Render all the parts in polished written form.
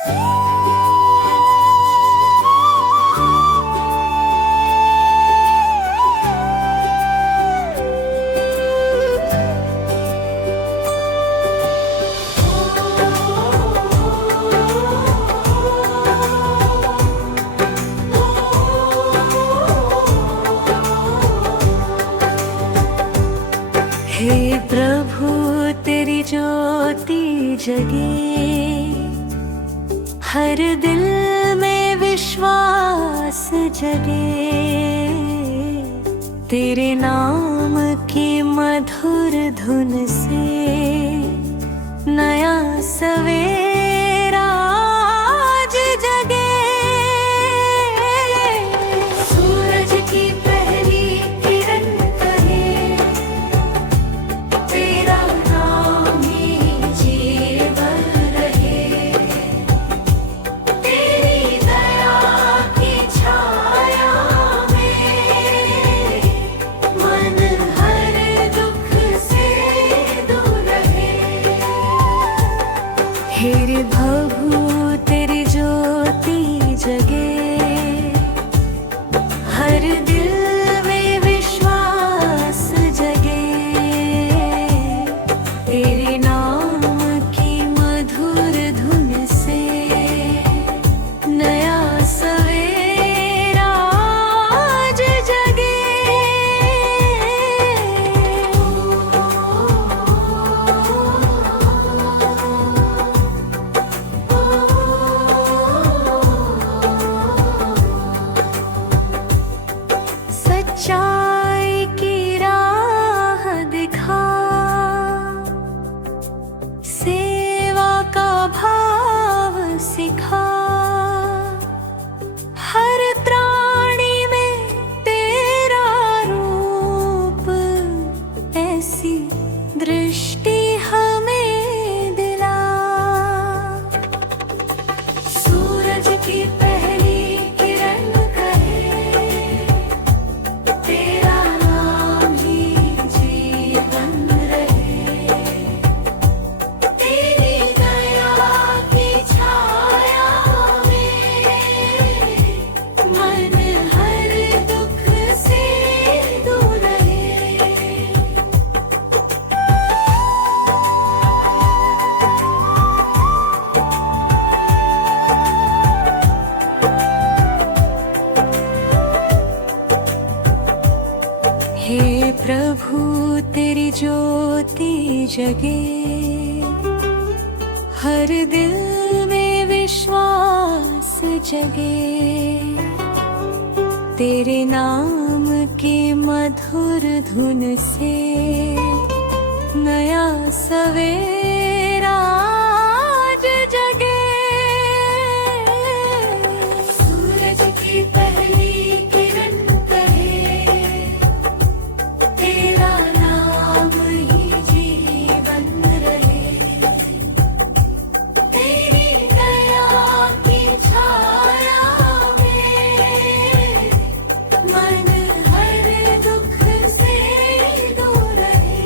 हे प्रभु तेरी ज्योति जगे, हर दिल में विश्वास जगे। तेरे नाम की मधुर धुन से नया सवेरा आज जगे। सूरज की पहली किरण कहे, तेरा नाम ही जीवन रहे। तेरी दया की छाया में मन हर दुख से दूर रहे। हे प्रभु तेरी ज्योति जगे, हर दिल में विश्वास जगे। तेरे नाम की मधुर धुन से नया सवेरा आज जगे। सच्चाई की राह दिखा, सेवा का भाव सिखा। हर प्राणी में तेरा रूप, ऐसी दृष्टि हमें दिला। सूरज की पहली किरण कहे, तेरा नाम ही जीवन रहे। तेरी दया की छाया में मन हर दुख से दूर रहे। हे प्रभु तेरी ज्योति जगे, हर दिल में विश्वास जगे। तेरे नाम की मधुर धुन से नया सवेरा आज जगे। सूरज की पहली किरण कहे, तेरा नाम ही जीवन रहे। तेरी दया की छाया में मन हर दुख से दूर रहे।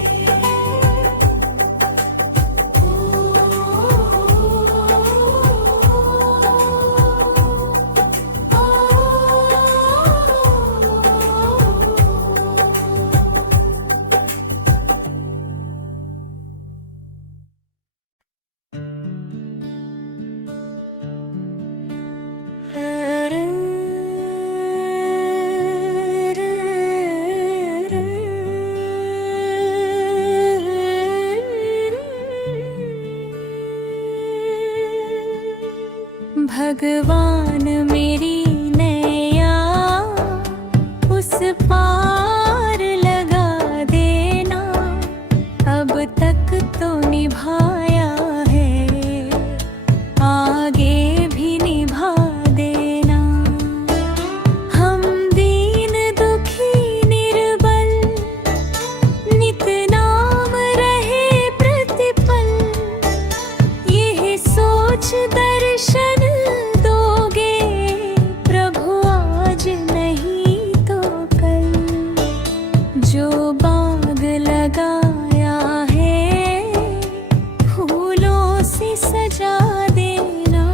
भगवान मेरी नैया उस पार लगा देना। अब तक तो निभाया है, आगे भी निभा देना। हम दीन दुखी निर्बल, नित नाम रहे प्रतिपल। यह सोच दर्शन दोगे प्रभु आज नहीं तो कल। जो बाग लगाया है फूलों से सजा देना।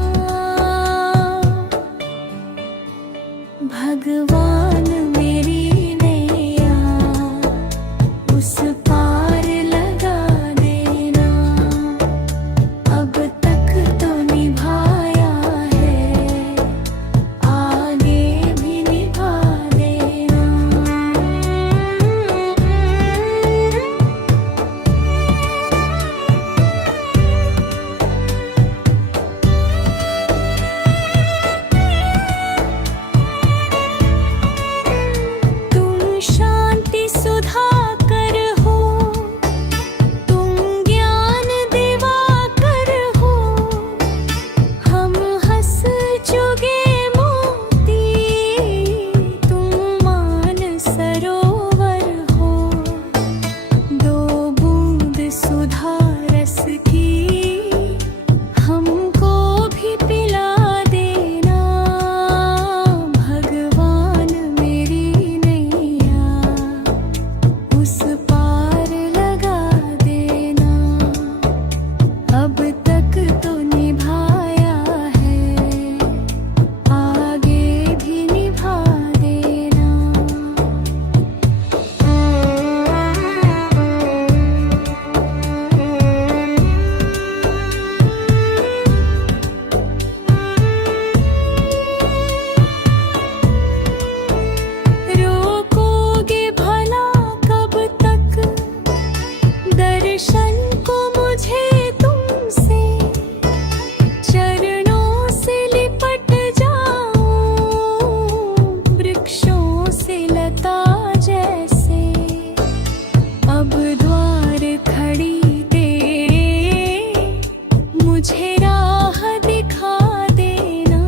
मुझे राह दिखा देना।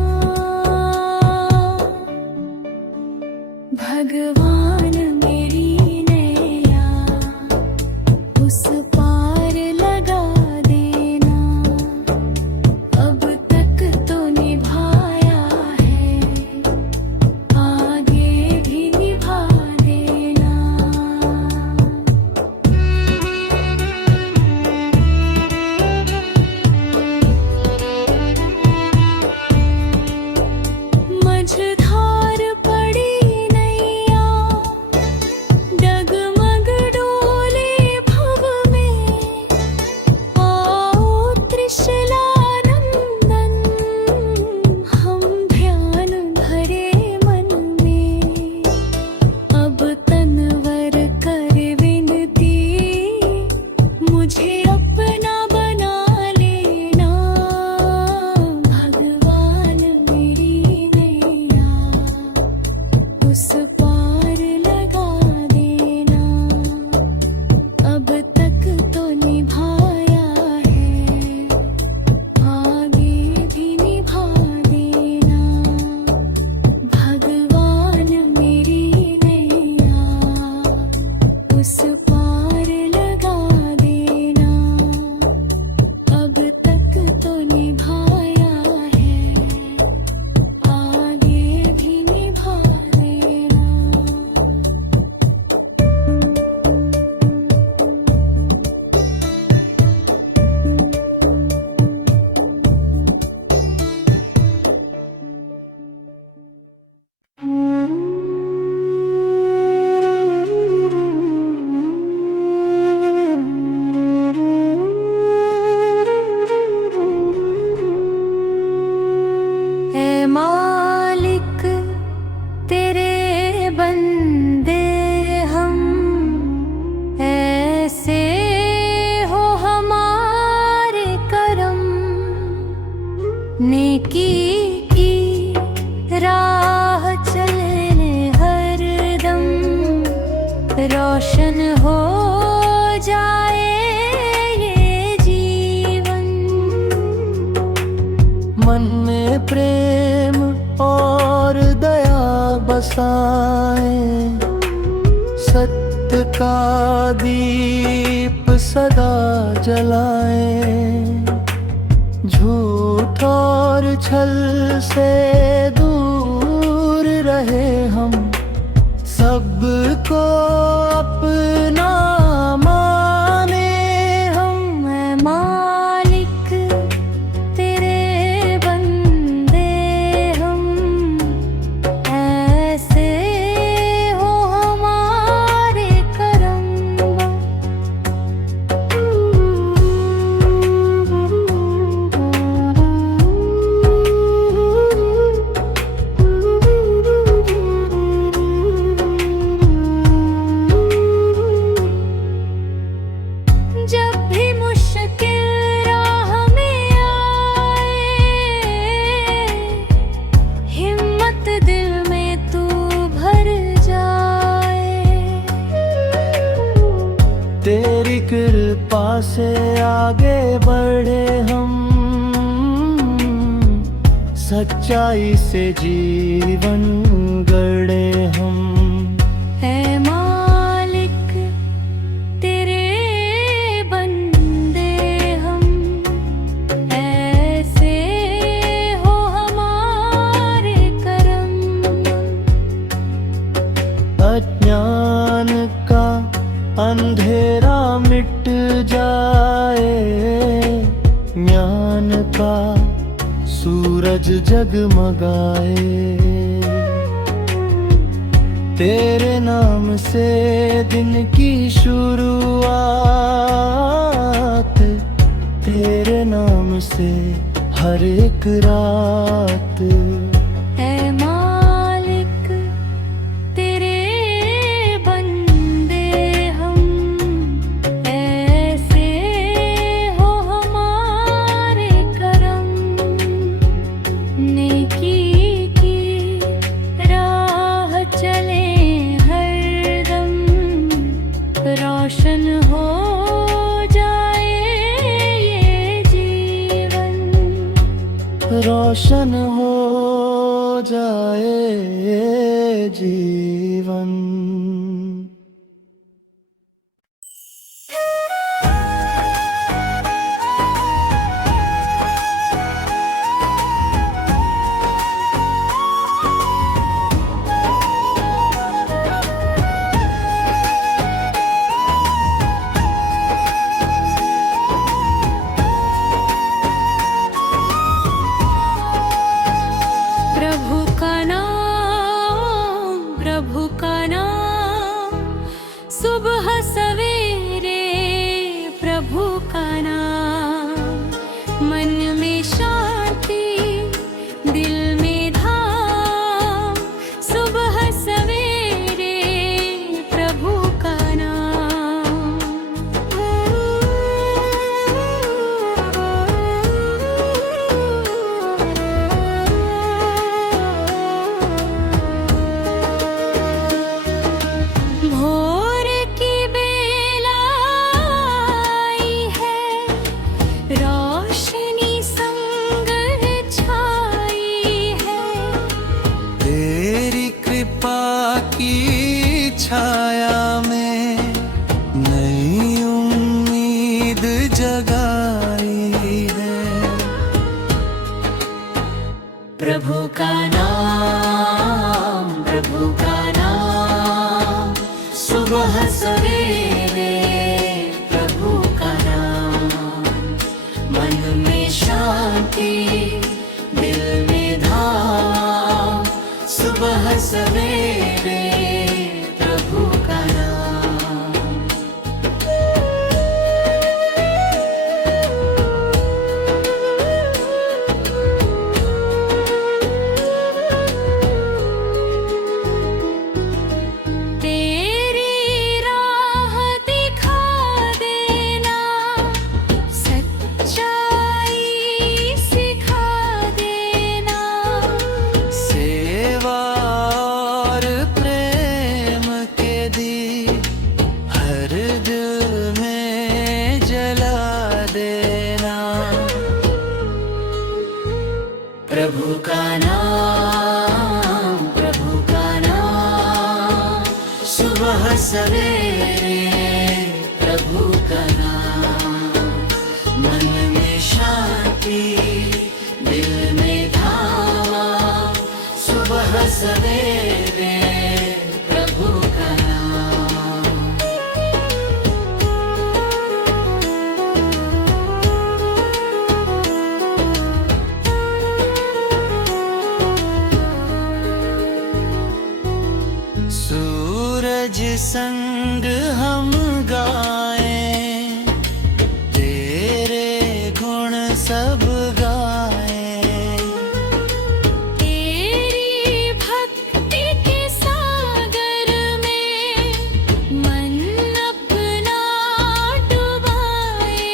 भगवान मेरी नैया उस पार लगा देना। अब तक तो निभाया है, आगे भी निभा देना। मझधार पड़ी नैया, डगमग डोले भव में। आओ त्रिशलानंदन, हम ध्यान धरे मन में। अब तनवर कर विनती, मुझे अपना बना लेना। भगवान मेरी नैया उस पार लगा देना। अब तक तो निभाया है, आगे भी निभा देना। भगवान मेरी नैया उस पार लगा देना। अब तक तो निभाया है, आगे भी निभा देना। ऐ मालिक तेरे बंदे हम, ऐसे हो हमारे करम। नेकी की राह चलने हरदम, रोशन हो जाए ये जीवन। मन में प्रेम और दया बसाए, सत्य का दीप सदा जलाए। झूठ और छल से दूर रहे हम, सबको अपना माने हम। ऐ मालिक तेरे बंदे हम, ऐसे हो हमारे करम। जब भी मुश्किल राह में आए, हिम्मत दिल में तू भर जाए। तेरी कृपा से आगे बढ़े हम, सच्चाई से जीवन गढ़े हम। ऐ मालिक तेरे बंदे हम, ऐसे हो हमारे करम। अज्ञान का अंधेरा मिट जाए, ज्ञान का सूरज जगमगाए। तेरे नाम से दिन की शुरुआत, तेरे नाम से हर एक रात। ऐ मालिक तेरे बंदे हम, ऐसे हो हमारे करम। नेकी की राह चले हरदम, रोशन हो जाए ये जीवन। रोशन हो जाए जीवन। प्रभु का नाम, सुबह सवेरे प्रभु का नाम, मन में शांति दिल में धाम, सुबह सवेरे प्रभु का नाम। भोर की बेला आई है, रोशनी संगर छाई है, तेरी कृपा की छाया में नई उम्मीद जगाई है। प्रभु का नाम, प्रभु का नाम, सुबह सवेरे प्रभु का नाम, मन में शांति दिल में धाम, सुबह सवेरे प्रभु का नाम। तेरी राह दिखा देना, सच्चाई सिखा देना, सेवा और प्रेम के दीप हर दिल में जला देना। प्रभु का नाम, प्रभु का नाम, सुबह सवेरे प्रभु का नाम, मन में शांति दिल में धावा, सुबह सवेरे प्रभु का नाम। सूरज संग हम गाएं, तेरे गुण सब गाएं। तेरी भक्ति के सागर में मन अपना डुबाए।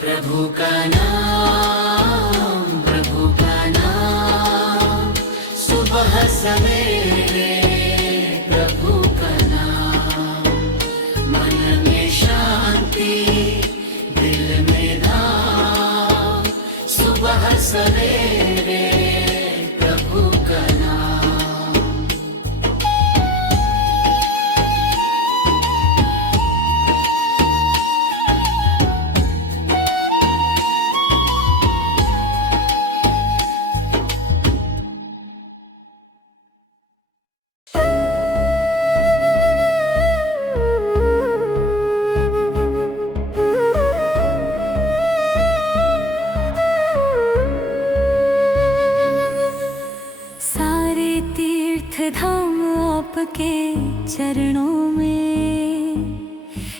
प्रभु का नाम, प्रभु का नाम, सुबह सवेरे प्रभु का नाम, मन में शांति दिल में धाम, सुबह सवेरे प्रभु का नाम। सारे तीर्थ धाम आपके चरणों में,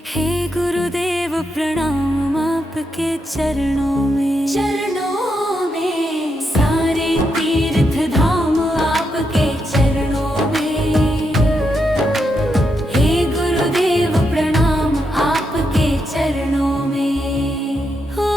हे गुरुदेव प्रणाम आपके चरणों में, चरणों में। सारे तीर्थ धाम आपके चरणों में, हे गुरुदेव प्रणाम आपके चरणों में। हो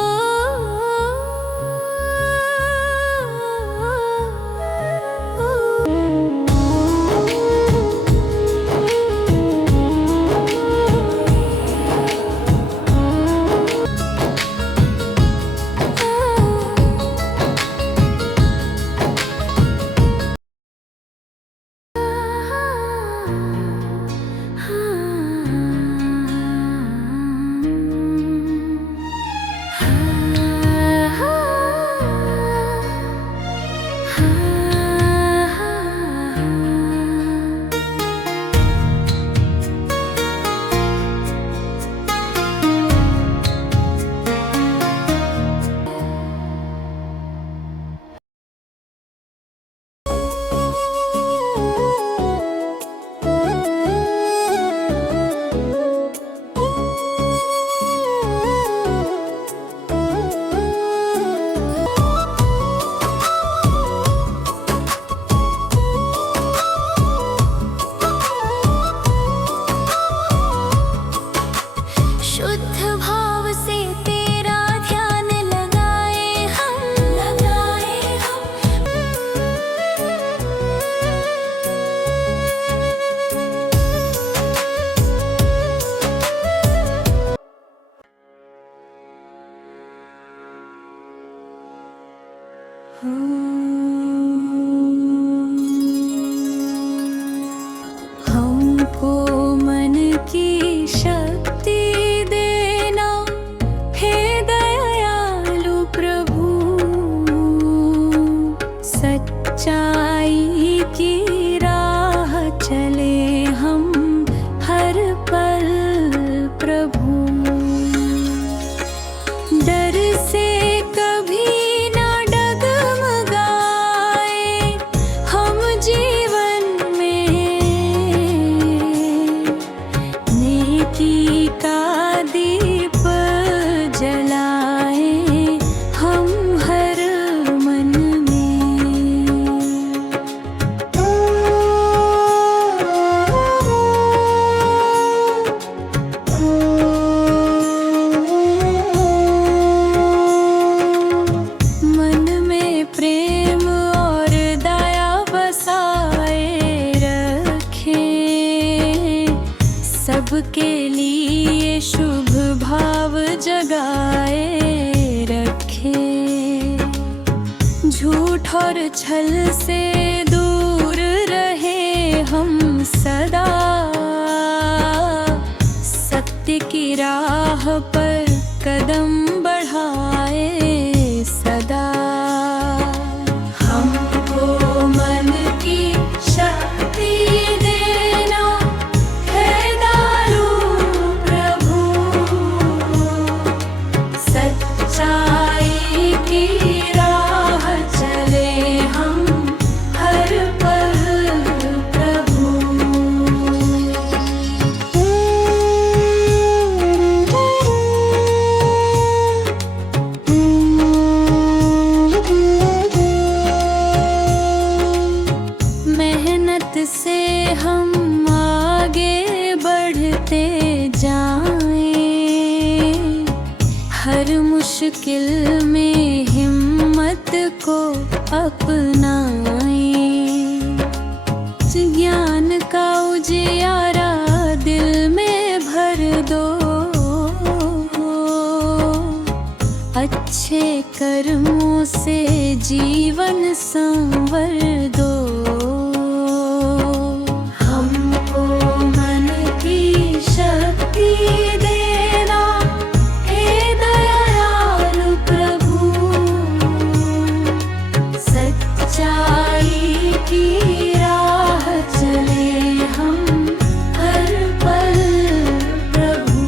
हमको मन की शक्ति देना, हे दयालु प्रभु। सच्चाई की राह चले हम हर पल प्रभु। डर से कभी ना डगमगाए हम जीवन में। नेकी का दीप जलाए हम हर मन में प्रेम और दया बसाए रखें। सबके लिए शुभ भाव जगाए रखें। झूठ और छल से दूर रहे हम सदा। सत्य की राह पर कदम बढ़ाए सदा। हमको मन की शक्ति देना, हे दयालु प्रभु। सच्चाई की राह चले हम हर पल प्रभु। मेहनत से हम आगे बढ़ते जाएं। हर मुश्किल में हिम्मत को अपनाएं। ज्ञान का उजियारा दिल में भर दो। अच्छे कर्मों से जीवन संवर दो। हमको मन की शक्ति देना, हे दयालु प्रभु। सच्चाई की राह चले हम हर पल प्रभु।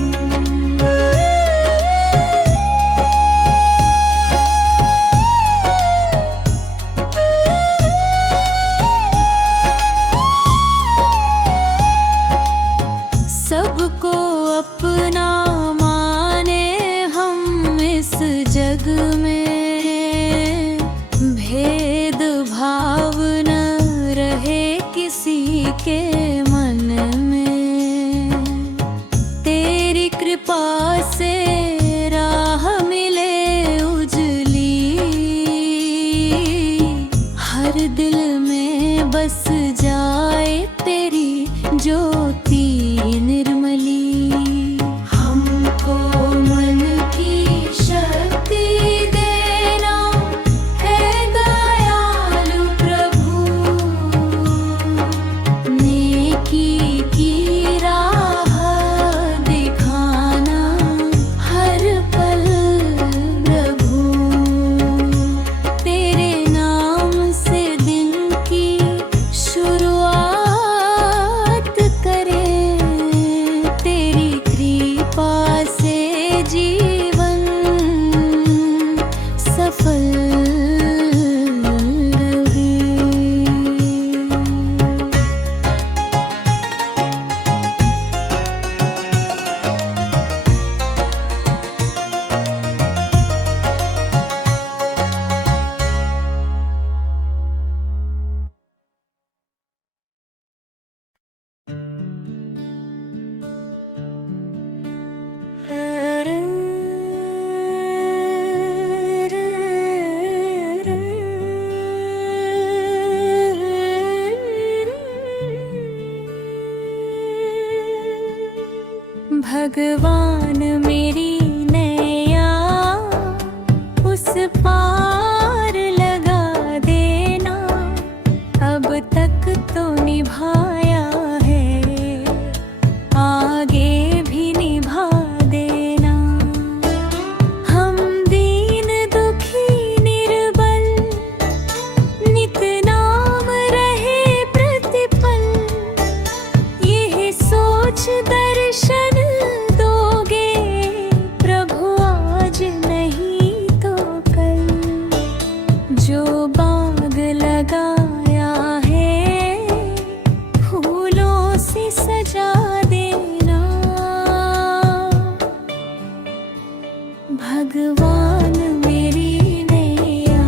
भगवान मेरी नैया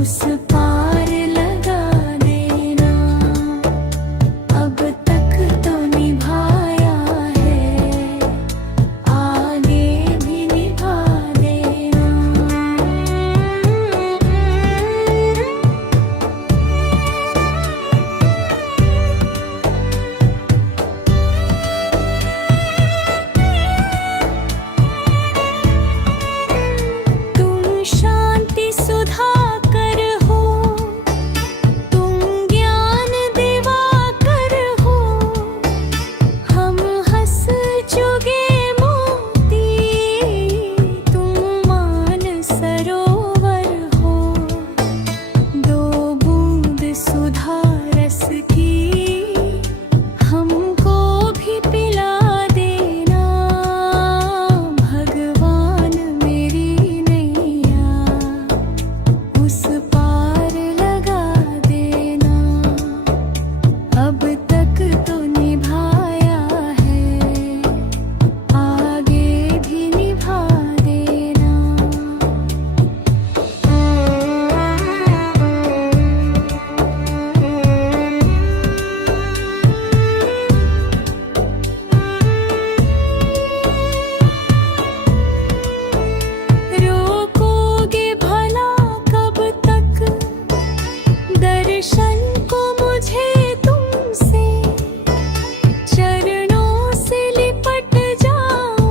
उस पार लगा देना। अब तक तो निभाया है, आगे भी निभा देना। तुम शांति सुधाकर हो, तुम ज्ञान दिवाकर हो, हम हंस चुगे मोती, तुम मान सरोवर हो। दो बूंद सुधा रस की हमको भी पिला देना। भगवान मेरी नैया उस पार लगा देना। अब तक तो निभाया है, आगे भी निभा देना। रोकोगे भला कब तक दर्शन को मुझे तुमसे? चरणों से लिपट जाऊं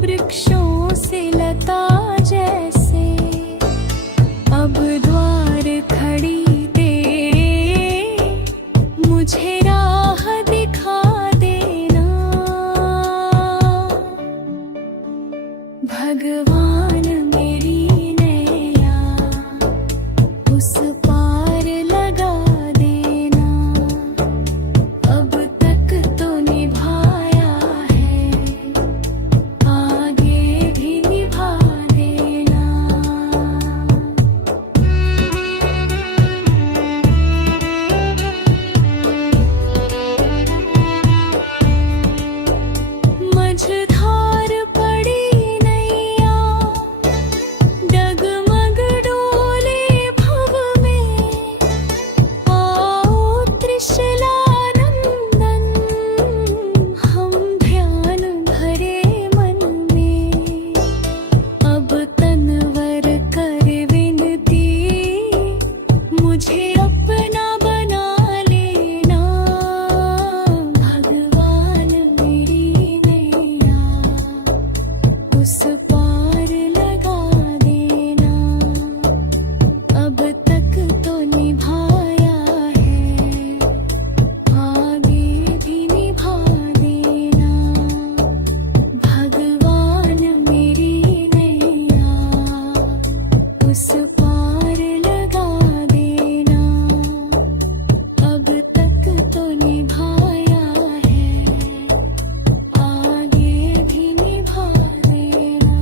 वृक्षों से लता जैसे। अब द्वार खड़ी तेरे, मुझे राह दिखा देना। भगवान मेरी नैया उस पार लगा देना। अब तक तो निभाया है, आगे भी निभा देना। मझधार पड़ी नैया, डगमग डोले भव में। आओ त्रिशलानंदन, हम ध्यान भरे मन में। अब तनवर कर विनती, मुझे अपना बना लेना। भगवान मेरी नैया उस पार लगा देना। अब तक तो निभाया है, आगे भी निभा देना। भगवान मेरी नैया उस पार लगा देना। अब तक तो निभाया है, आगे भी निभा देना।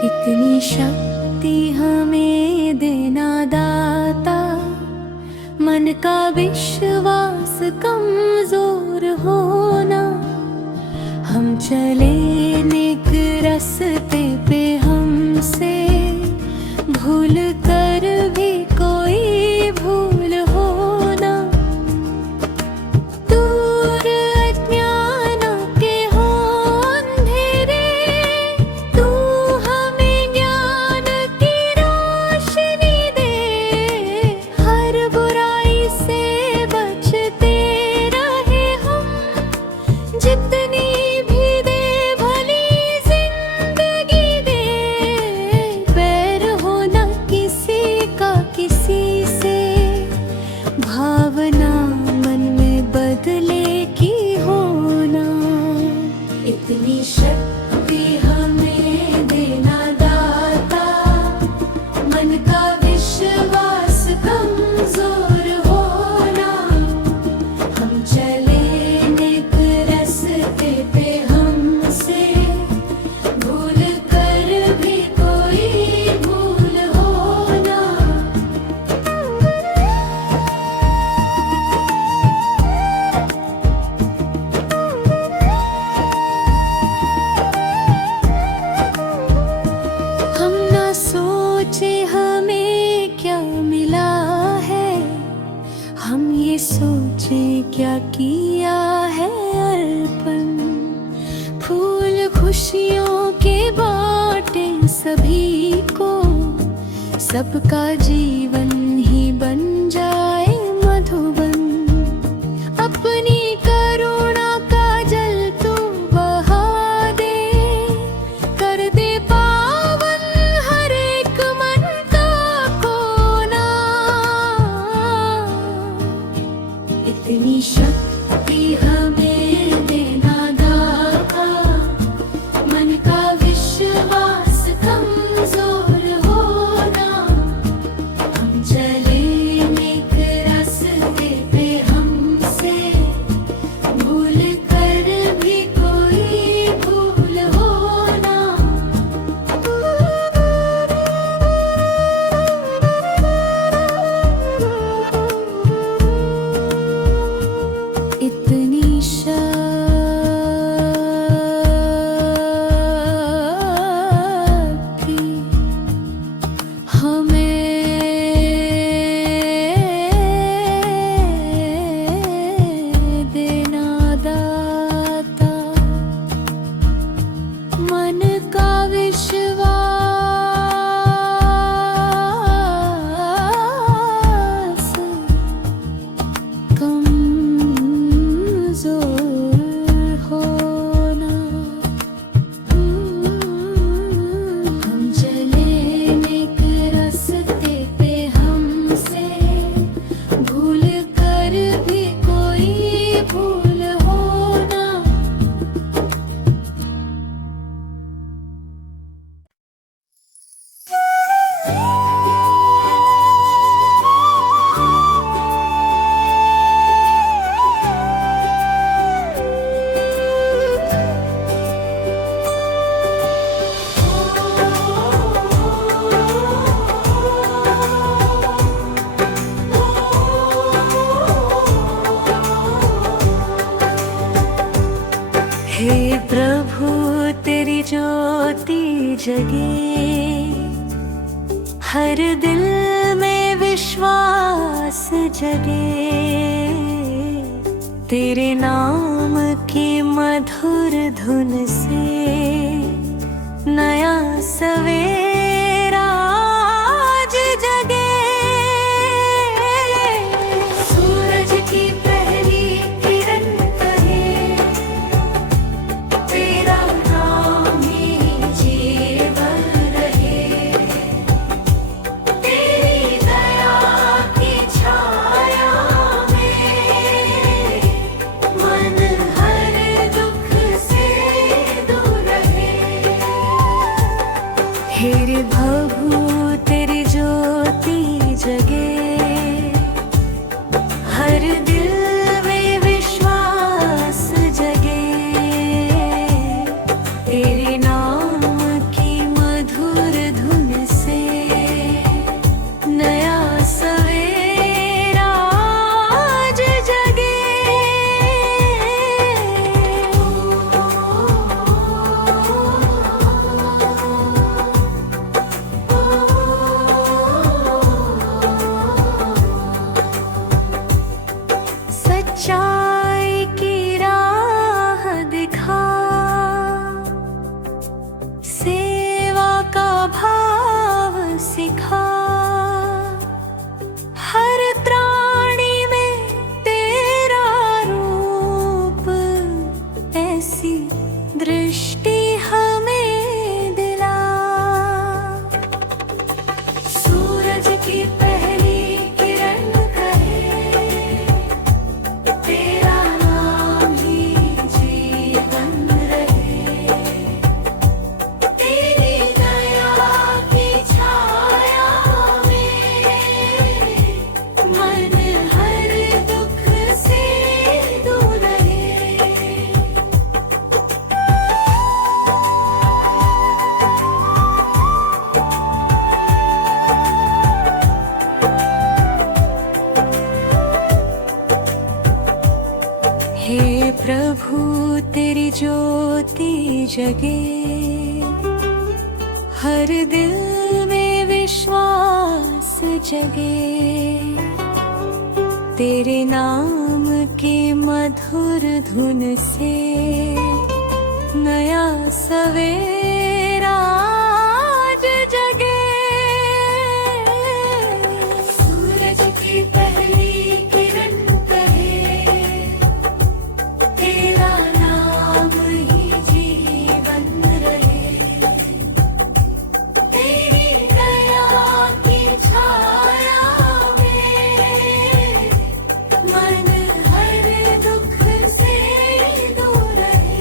इतनी शक्ति हमें देना दाता, मन का विश्वास कमजोर होना। हम चले नेक रास्ते पे, हमसे भूल कर भी कोई भूल होना। दूर अज्ञानों के हो अंधेरे, तू हमें ज्ञान की रोशनी दे। हर बुराई से बचते रहे हम, जितनी भी दे खुशियों के बाटे सभी को, सबका जीवन ही बन जाए मधुबन। अपनी करुणा का जल तू बहा दे, कर दे पावन हर एक मन का कोना। इतनी शक्ति हमें देना दाता, मन का विश्वास कमजोर होना। हम चले नेक रास्ते पे हमसे, भूल कर भी कोई भूल होना। इतनी शक्ति हमें देना दाता, मन का विश्वास कमजोर होना। हम चले नेक रास्ते पे हमसे, भूल कर भी कोई भूल होना। हे प्रभु तेरी ज्योति जगे, हर दिल में विश्वास जगे। तेरे नाम की मधुर धुन से नया सवेरा आज जगे। सूरज की पहली किरण कहे, तेरा नाम ही जीवन रहे। तेरी दया की छाया में मन हर दुख से दूर रहे। हे प्रभु तेरी ज्योति जगे, हर दिल में विश्वास जगे। तेरे नाम की मधुर धुन से नया सवेरा आज जगे। सच्चाई की राह दिखा, सेवा का भाव सिखा। हर प्राणी में तेरा रूप, ऐसी दृष्टि हमें दिला। सूरज की पहली किरण कहे, तेरा नाम ही जीवन रहे। तेरी दया की छाया में मन हर दुख से दूर रहे। हे प्रभु तेरी ज्योति जगे, हर दिल में विश्वास जगे। तेरे नाम की मधुर धुन से नया सवेरा आज जगे। सूरज की पहली किरण कहे तेरा नाम ही जीवन रहे। तेरी दया की छाया में मन हर दुख से दूर रहे।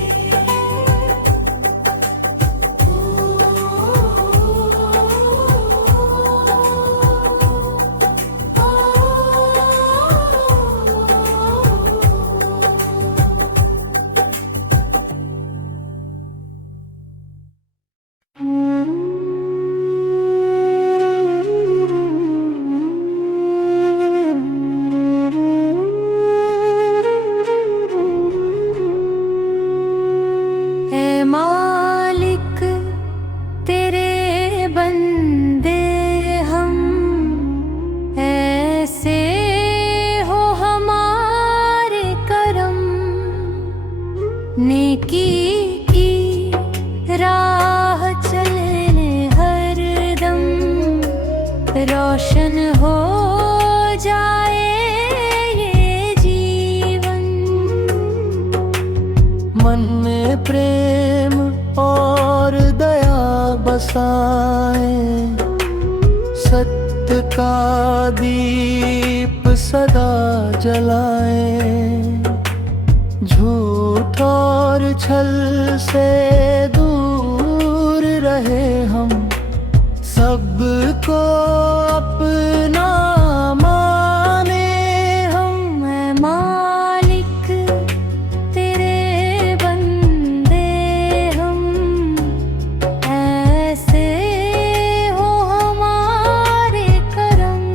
ऐ मालिक तेरे बंदे हम, ऐसे हो हमारे करम। नेकी की राह चले हर दम, रोशन हो जाए ये जीवन। मन में प्रेम और दया बसाए, सत्य का दीप सदा जलाए। झूठ और छल से दूर रहे हम, सबको अपना माने हम। मैं मालिक तेरे बंदे हम, ऐसे हो हमारे करम।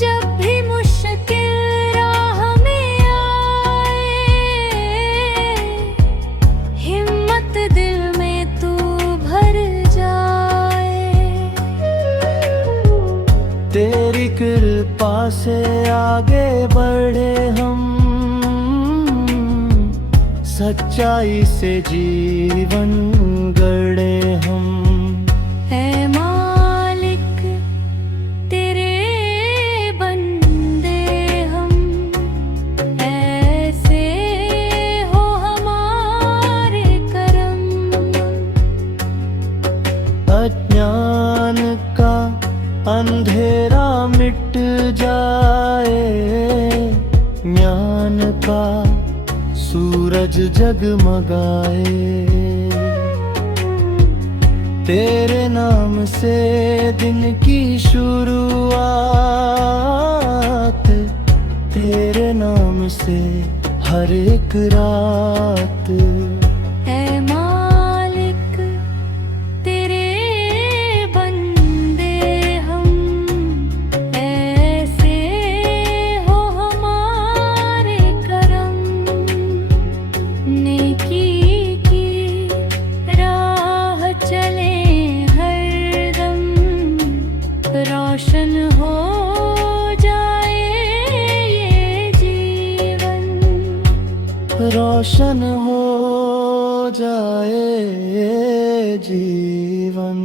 जब भी मुश्किल राह में आए, हिम्मत दिल में तू भर जाए। तेरी कृपा से आगे बढ़े हम, सच्चाई से जीवन गढ़े हम। ऐ मालिक तेरे बंदे हम, ऐसे हो हमारे करम। अज्ञान का अंधेरा मिट जाए, ज्ञान का सूरज जगमगाए। तेरे नाम से दिन की शुरुआत, तेरे नाम से हर एक रात। ऐ मालिक तेरे बंदे हम, ऐसे हो हमारे करम। नेकी की राह चले हर दम, रोशन हो जाए ये जीवन। रोशन हो जाए जीवन।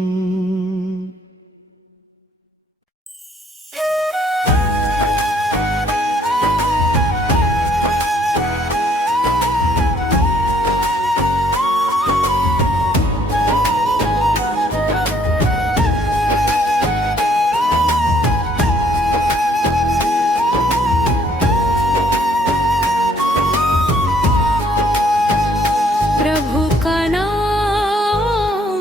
प्रभु का नाम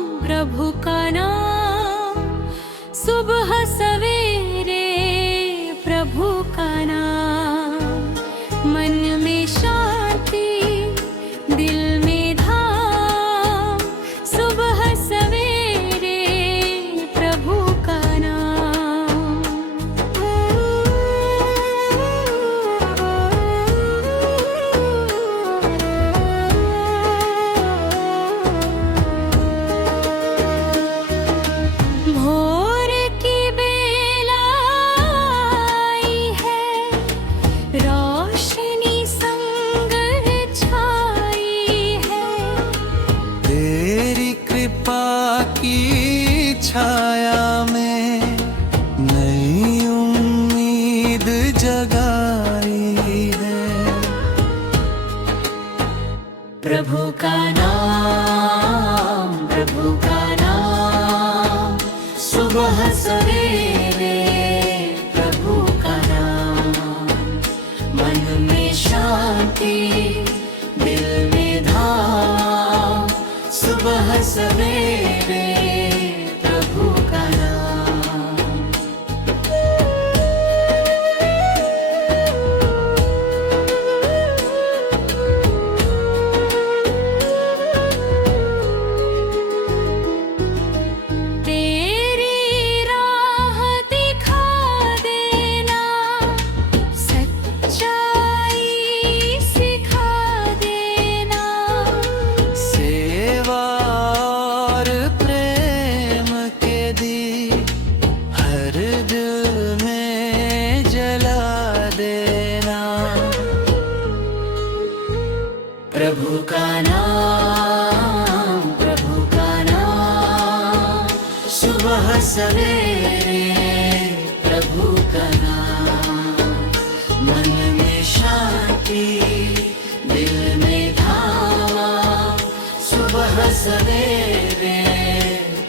प्रभु का नाम सुबह सवेरे, प्रभु का नाम मन में शांति, दिल में धाम, सुबह सवेरे प्रभु का नाम। तेरी राह दिखा देना, सच्चाई सिखा देना, सेवा और प्रेम के दीप हर दिल में जला देना। प्रभु का नाम, प्रभु का नाम सुबह सवेरे, प्रभु का नाम मन में शांति, दिल में धावा, सुबह सवेरे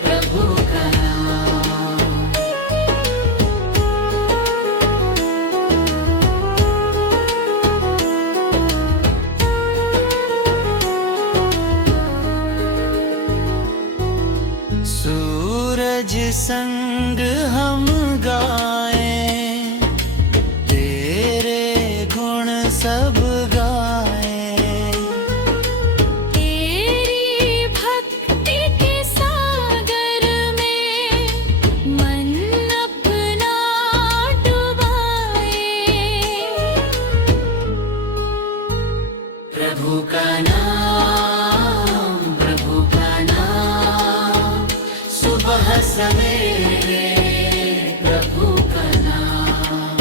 प्रभु का नाम। सूरज संग हम गाएं, तेरे गुण सब गाएं। तेरी भक्ति के सागर में मन अपना डुबाए, प्रभु का नाम, प्रभु का नाम सुबह सवेरे, प्रभु का नाम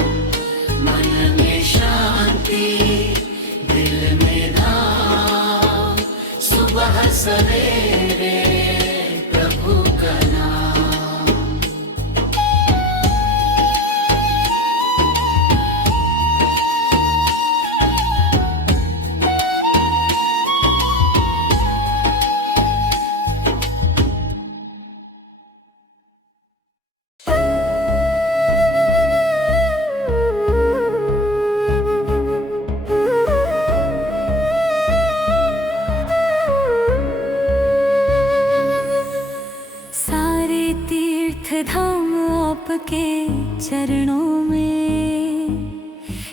मन में शांति, दिल में धाम, सुबह सवेरे प्रभु का नाम। सारे तीर्थ धाम आपके चरणों में,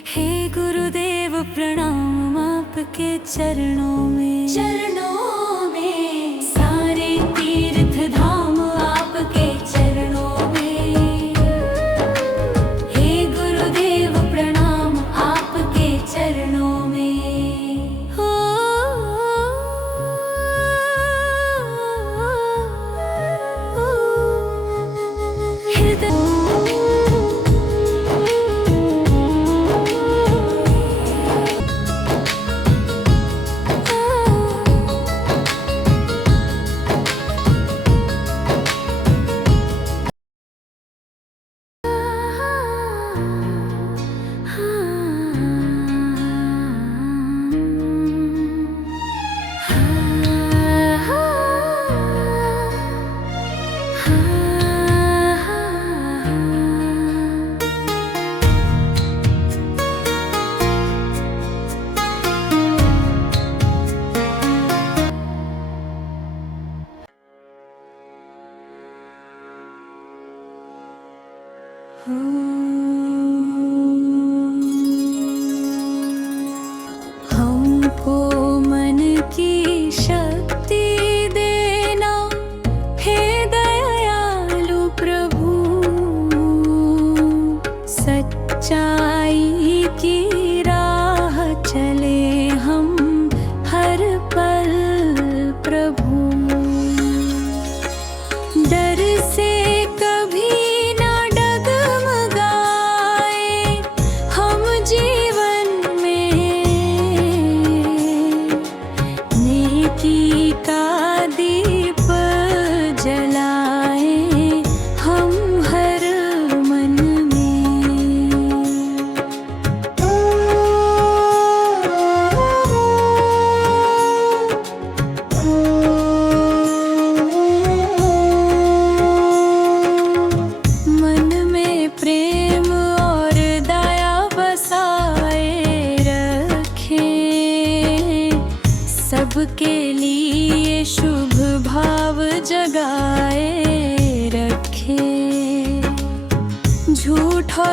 हे गुरुदेव प्रणाम आपके चरणों में, चरणों में। सारे तीर्थ धाम आपके चरणों में, हे गुरुदेव प्रणाम आपके चरणों में। हो हमको मन की शक्ति देना, हे दयालु प्रभु, सच्चाई की राह चले हम हर पल प्रभु। डर से कभी ना डगमगा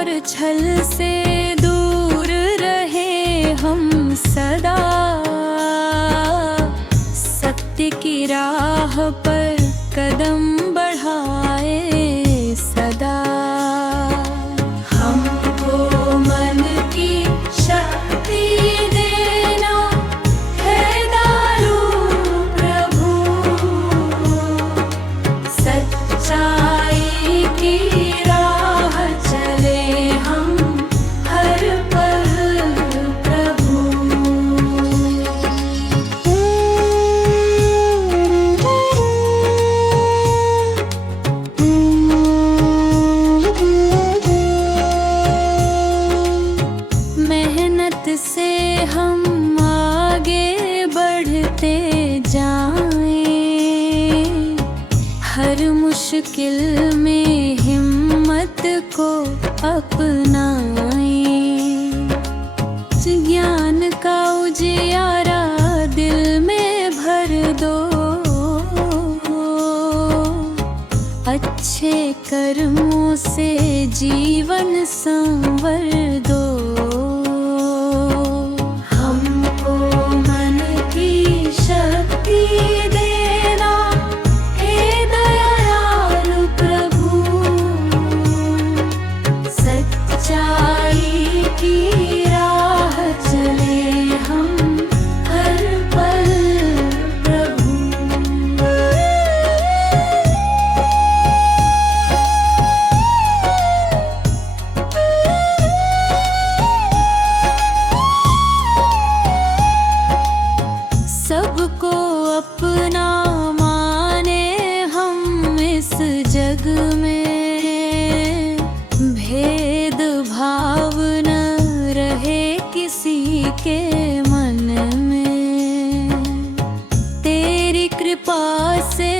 और छल से दूर रहे हम सदा, सत्य की राह पर कदम बढ़ाए सदा। हमको मन की शक्ति देना है दयालु प्रभु, सच्चाई की राह चले हम हर पल प्रभु। मेहनत से हम आगे बढ़ते जाएं, हर मुश्किल में हिम्मत को अपनाएं। ज्ञान का उजियारा दिल में भर दो, अच्छे कर्मों से जीवन संवर दो। हमको मन की शक्ति देना हे दयालु प्रभु, सच्चाई की राह चले हम हर पल प्रभु। सबको अपना माने हम इस जग में, भेद भाव न रहे किसी के मन में। तेरी कृपा से